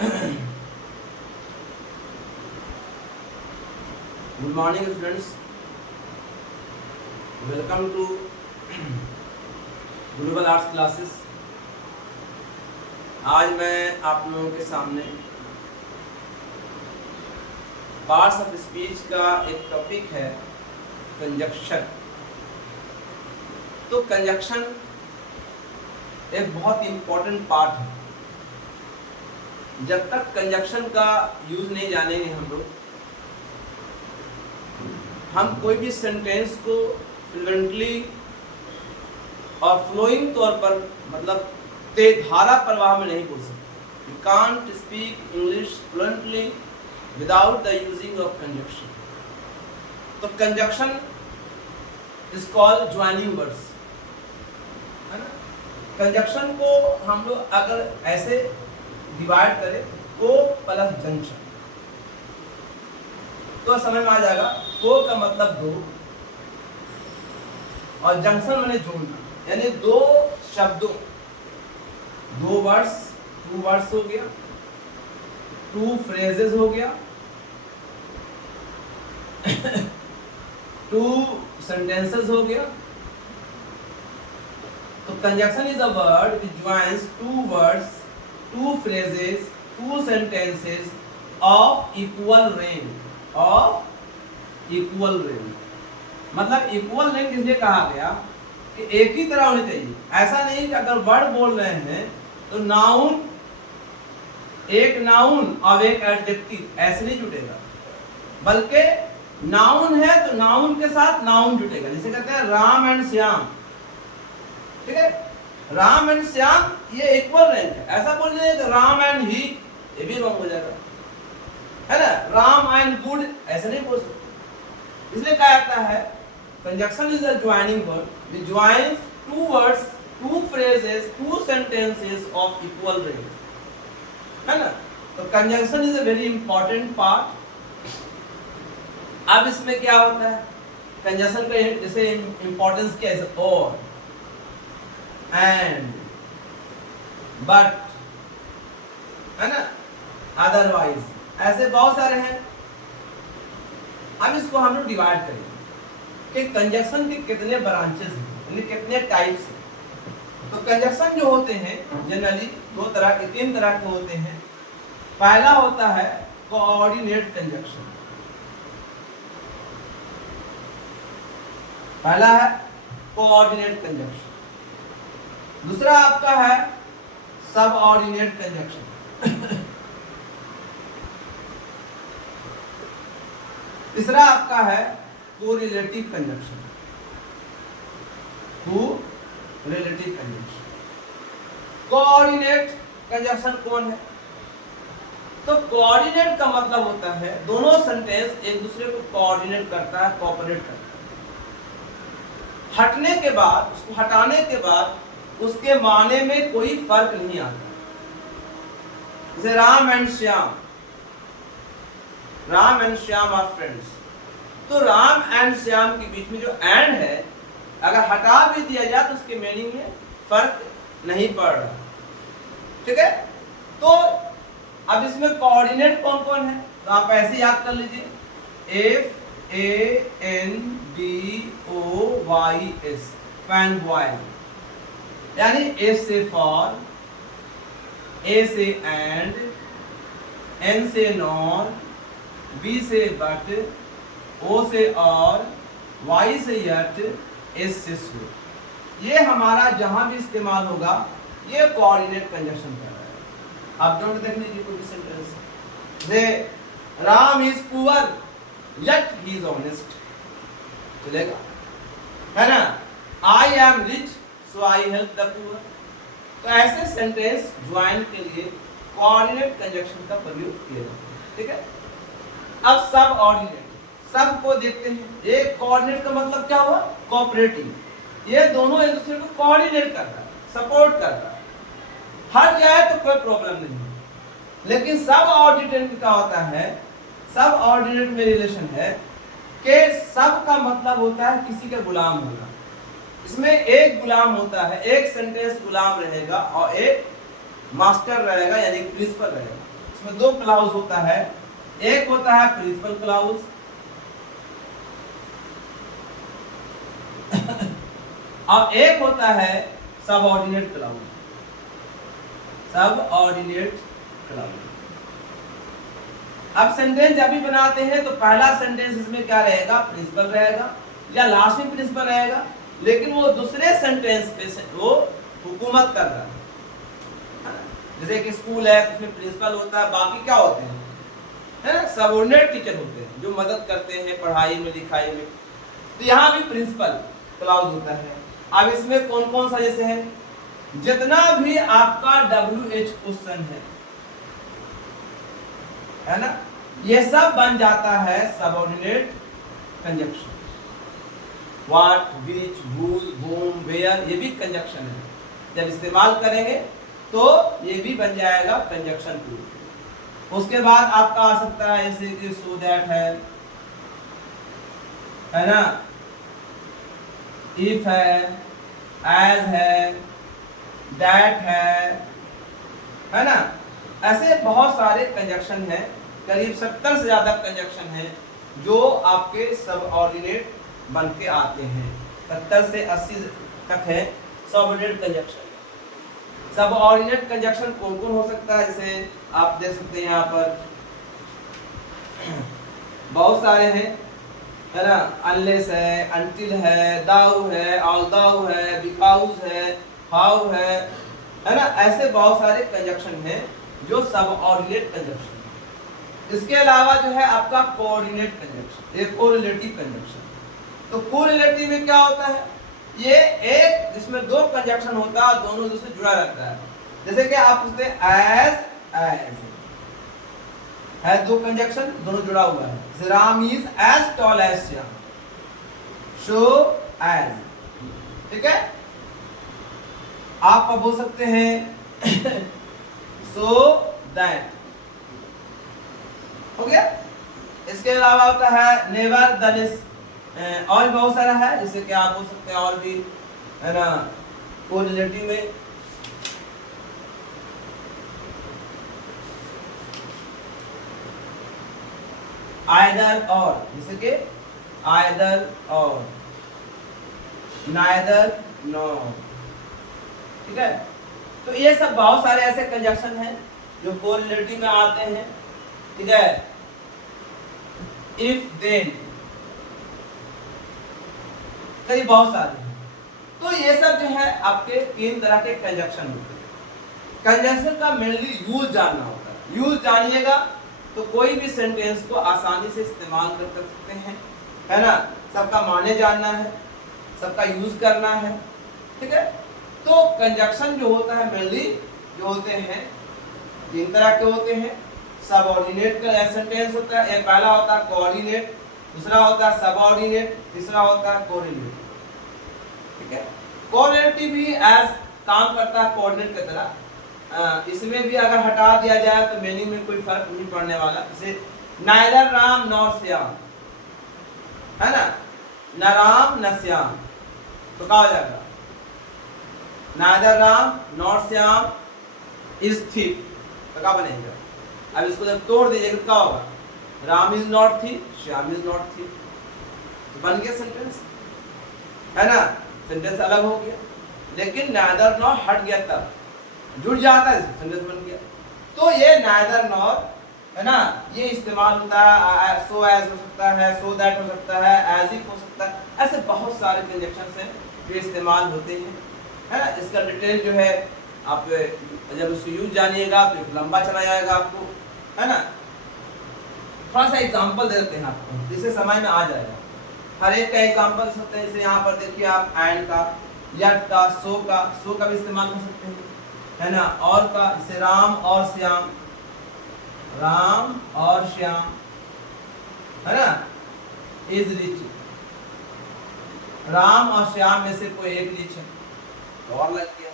Good morning students, welcome to global arts classes. आज मैं आप लोगों के सामने पार्ट्स ऑफ स्पीच का एक टॉपिक है कंजक्शन। तो कंजक्शन एक बहुत इम्पोर्टेंट पार्ट है। जब तक कंजक्शन का यूज नहीं जानेंगे हम कोई भी सेंटेंस को फ्लुएंटली और फ्लोइंग तौर पर मतलब तेधारा प्रवाह में नहीं बोल सकते। You can't speak English fluently without the using of conjunction. तो conjunction is called joining words, है ना। कंजक्शन को हम लोग अगर ऐसे डिवाइड करें को प्लस जंक्शन तो समझ में आ जाएगा। को का मतलब दो और जंक्शन माने जोड़ना, यानी दो शब्दों, दो वर्ड्स, टू वर्ड्स हो गया, टू फ्रेजेस हो गया, टू सेंटेंसेस हो गया। तो conjunction is a word which joins two words, two phrases, two sentences of equal range, of equal range. मतलब इक्वल रेंज इसलिए कहा गया कि एक ही तरह होनी चाहिए। ऐसा नहीं कि अगर वर्ड बोल रहे हैं तो नाउन, एक नाउन और एक एडजेक्टिव ऐसे नहीं जुटेगा, बल्कि नाउन है तो नाउन के साथ नाउन जुटेगा। जैसे कहते हैं राम एंड श्याम, ठीक है, राम एंड श्याम ये इक्वल रेंज है। ऐसा बोल रहे हैं राम एंड ही, ये भी रॉन्ग हो जाएगा, है ना। राम एंड गुड ऐसा नहीं बोल सकते। इसलिए कहा जाता है conjunction is a joining word which joins two words, two phrases, two sentences of equal range, है ना। तो conjunction is a very important part. अब इसमें क्या होता है कंजक्शन का, जैसे इंपॉर्टेंस क्या है, और, एंड, बट, है ना, अदरवाइज, ऐसे बहुत सारे हैं। अब इसको हम लोग डिवाइड करेंगे कि कंजक्शन के कितने ब्रांचेस हैं, यानी कितने टाइप्स हैं। तो कंजक्शन जो होते हैं जनरली दो तरह के, तीन तरह के होते हैं। पहला होता है कोऑर्डिनेट कंजक्शन, पहला है कोऑर्डिनेट कंजक्शन। दूसरा आपका है सबऑर्डिनेट कंजक्शन। तीसरा आपका है correlative conjunction, correlative conjunction. Coordinate conjunction कौन है? तो कोऑर्डिनेट का मतलब होता है दोनों सेंटेंस एक दूसरे को कोऑर्डिनेट करता है, कोऑपरेट करता है। हटने के बाद, उसको हटाने के बाद उसके माने में कोई फर्क नहीं आता। जैसे Ram and Shyam, Ram and Shyam are friends. तो राम एंड श्याम के बीच में जो एंड है अगर हटा भी दिया जाए तो उसके मीनिंग में फर्क नहीं पड़ रहा, ठीक है। तो अब इसमें कोऑर्डिनेट कौन कौन है तो आप ऐसे याद कर लीजिए, FANBOYS, फैन बॉयज, यानी F से फॉर, A से एंड, N से नॉर, B से बट, O से और, Y से यट, S से सो। ये हमारा जहां भी इस्तेमाल होगा ये कोऑर्डिनेट कंजक्शन कर रहा है। आप डोंट देख लीजिए कोई भी सेंटेंस, जैसे Ram is poor yet he is honest, चलेगा, है ना। I am rich so I help the poor. तो ऐसे सेंटेंस ज्वाइन के लिए कोऑर्डिनेट कंजक्शन का प्रयोग किया जाता है, ठीक है। अब सब ऑर्डिनेट, सब को देखते हैं। एक कोऑर्डिनेट का मतलब क्या हुआ, कोऑपरेटिव। ये दोनों एक दूसरे को कोऑर्डिनेट करता है, सपोर्ट करता है। हट जाए तो कोई प्रॉब्लम नहीं है। लेकिन सब ऑर्डिनेट का होता है, सब ऑर्डिनेट में रिलेशन है कि सब का मतलब होता है किसी का गुलाम होना। इसमें एक गुलाम होता है, एक सेंटेंस गुलाम रहेगा और एक मास्टर रहेगा यानी प्रिंसिपल रहेगा। इसमें दो क्लाउज होता है, एक होता है प्रिंसिपल क्लाउज और एक होता है सबऑर्डिनेट क्लाउज। Subordinate clause. अब सेंटेंस जब भी बनाते हैं तो पहला सेंटेंस इसमें क्या रहेगा, प्रिंसिपल रहेगा या लास्ट में प्रिंसिपल रहेगा, लेकिन वो दूसरे सेंटेंस पे वो हुकूमत कर रहा है। जैसे कि स्कूल है, उसमें प्रिंसिपल होता है, बाकी क्या होते हैं, है ना, सबऑर्डिनेट टीचर होते हैं जो मदद करते हैं पढ़ाई में लिखाई में। तो यहाँ भी प्रिंसिपल क्लाउज होता है। अब इसमें कौन कौन सा जैसे है, जितना भी आपका WH क्वेश्चन है ना, ये सब बन जाता है subordinate conjunction. What, which, whose, whom, where, ये भी कंजक्शन है। जब इस्तेमाल करेंगे तो ये भी बन जाएगा कंजक्शन टू। उसके बाद आपका आ सकता है जैसे कि सो दैट है ना, इफ है, एज है, दैट है ना, ऐसे बहुत सारे कंजक्शन हैं, करीब 70 से ज्यादा कंजक्शन हैं जो आपके सबऑर्डिनेट बन के आते हैं। 70 से 80 तक है सबऑर्डिनेट कंजक्शन। सबऑर्डिनेट कंजक्शन कौन कौन हो सकता है, जैसे आप देख सकते हैं यहाँ पर बहुत सारे हैं, है ना, अनलेस है, अनटिल है, दाउ है, ऑल्दाउ है, बिकॉज है, हाउ है ना, ऐसे बहुत सारे कंजक्शन हैं जो सबऑर्डिनेट कंजक्शन है। इसके अलावा जो है आपका कोऑर्डिनेट कंजक्शन, एक कोरिलेटिव कंजक्शन। तो कोरिलेटिव में क्या होता है, ये एक जिसमें दो कंजक्शन होता है, दोनों दूसरे जुड़ा रहता है। जैसे कि आप पूछते हैं एज है, दो कंजक्शन दोनों जुड़ा हुआ है। Ram is as tall as Shyam, so as, ठीक है। आप बोल सकते हैं सो दैट, हो गया। इसके अलावा होता है नेवर देनेस, और बहुत सारा है, जैसे कि आप बोल सकते हैं और भी, है ना, कोरिलेटिव में आइदर और, जैसे कि आइदर और, नाइदर नॉर, ठीक है। तो ये सब बहुत सारे ऐसे कंजक्शन हैं जो कोरिलेटिव में आते हैं, ठीक है। इफ देन, कई बहुत सारे हैं। तो ये सब जो है आपके तीन तरह के कंजक्शन होते हैं। कंजक्शन का मेनली यूज जानना होता है। यूज जानिएगा तो कोई भी सेंटेंस को आसानी से इस्तेमाल कर सकते हैं, है ना। सबका माने जानना है, सबका यूज करना है, ठीक है। तो कंजक्शन जो होता है मेनली जो होते हैं तीन तरह के होते हैं। सबऑर्डिनेट का सेंटेंस होता है, एक पहला होता है कोऑर्डिनेट, दूसरा होता है सबऑर्डिनेट, तीसरा होता है कोरिलेटिव, ठीक है। कोरिलेटिव भी एज काम करता है कोऑर्डिनेट की तरह। इसमें भी अगर हटा दिया जाए तो मीनिंग में कोई फर्क नहीं पड़ने वाला। जैसे नाइदर राम नॉर श्याम, है ना, न राम न श्याम, तो क्या हो जाएगा, neither Ram nor Shyam is thief, तो क्या बनेगा। अब इसको जब तोड़ दीजिएगा तो क्या होगा, Ram is not thief, Shyam is not thief, तो बन गया सेंटेंस, है ना, सेंटेंस अलग हो गया। लेकिन नाइदर नॉर हट गया तब जुड़ जाता है, सेंटेंस बन गया। तो ये नाइदर नॉर, है ना, ये इस्तेमाल होता है, सो एज हो सकता है, सो दैट हो सकता है, एज इफ हो सकता है, ऐसे बहुत सारे कंजक्शंस हैं जो इस्तेमाल होते हैं, है ना। इसका डिटेल जो है आप जब उसको यूज जानिएगा तो लंबा चला जाएगा आपको, है ना। थोड़ा सा एग्जांपल दे देते हैं आपको जिससे समझ में आ जाएगा। हर एक का एग्जांपल सकते हैं। जैसे यहाँ पर देखिए आप एंड का, यट का, सो का भी इस्तेमाल कर सकते हैं, है ना। और का, जैसे राम और श्याम, राम और श्याम, है ना, इज रिच, राम और श्याम में से कोई एक रिच है, तो और लग गया।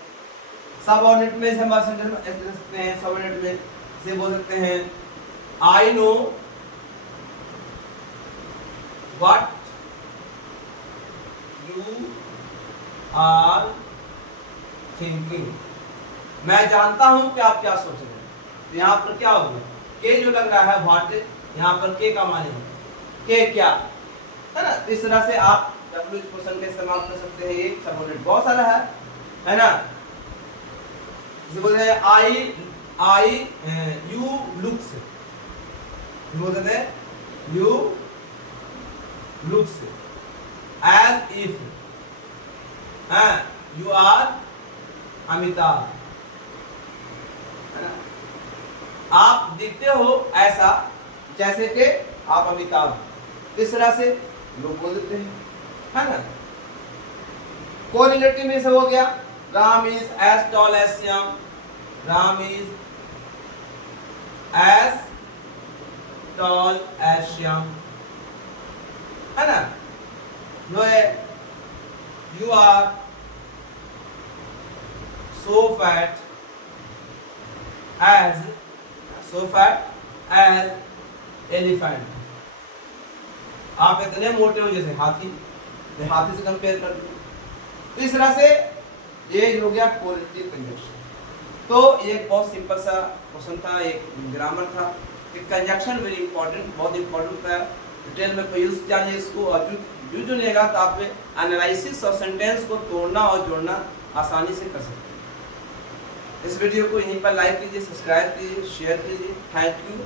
सबऑर्डिनेट में हम सेंटेंस में ऐसे लिख सकते हैं, सबऑर्डिनेट में से बोल सकते हैं I know what you are thinking, मैं जानता हूं कि आप क्या सोच रहे हैं। तो यहाँ पर क्या होगा, के जो लग रहा है व्हाट, यहाँ पर के का माने के क्या है ना। इस तरह से आप WH क्वेश्चन का इस्तेमाल कर सकते हैं। ये सबऑर्डिनेट बहुत सारा है ना। जैसे बोलते हैं आई यू लुक्स, बोलते हैं you looks as if you are Amitabh, है ना। आप दिखते हो ऐसा जैसे कि आप अमिताभ। इस तरह से लोग बोल देते हैं, है ना। कोरिलेटिव में से हो गया Ram is as tall as Shyam, Ram is as tall as Shyam, है ना। जो है you are so fat as elephant, आप इतने मोटे हो जैसे हाथी, हाथी से कंपेयर कर दो। तो इस तरह से ये हो गया कोरिलेटिव कंजक्शन। तो ये बहुत सिंपल सा क्वेश्चन था, एक ग्रामर था। कंजक्शन वेरी इंपॉर्टेंट, बहुत इंपॉर्टेंट था। डिटेल में यूज जानिए इसको, और यूज नहीं रहेगा तो आप एनालिसिस और सेंटेंस को तोड़ना और जोड़ना आसानी से कर सकते हैं। इस वीडियो को यहीं पर लाइक कीजिए, सब्सक्राइब कीजिए, शेयर कीजिए। Thank you.